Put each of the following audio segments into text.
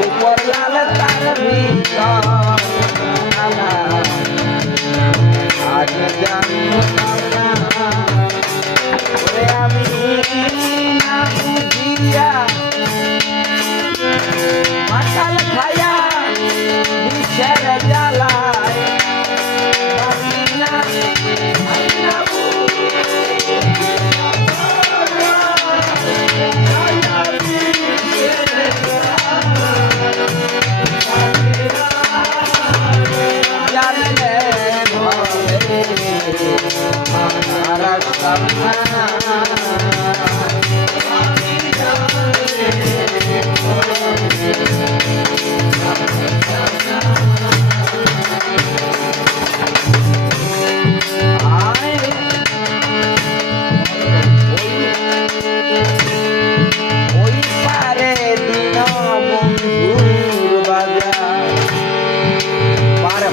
উপর লাল তার ভিতর আজ জানতাম না ওরে আমি না বুঝিয়া মাতাল খায়া বিষের জ্বালায় বাঁচি না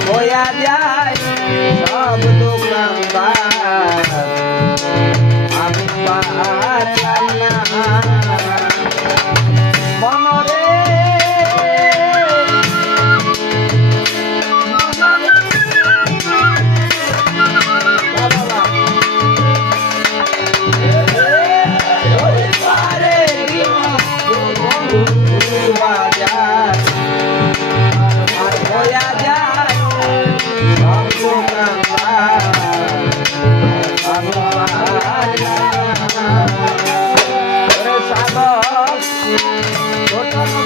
হইয়া যায় সব দোকানদার আমি পারলাম না মনরে বাজার আর হইয়া যায়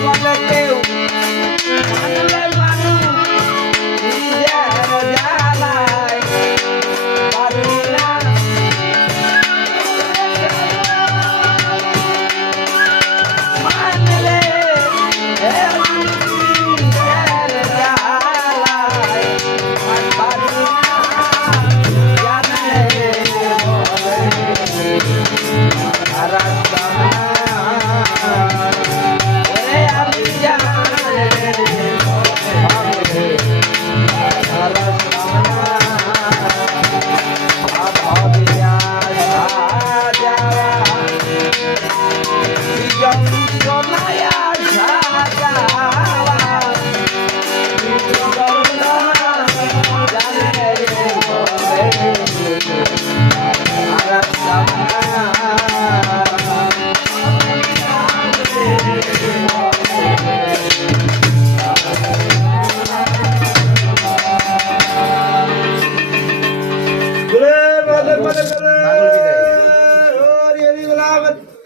বলে কেউ মানলে মানুষ নিজের জ্বালায় পারি না মানলে নিজের জ্বালায় পারি না জানলে রাস্তা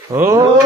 Oh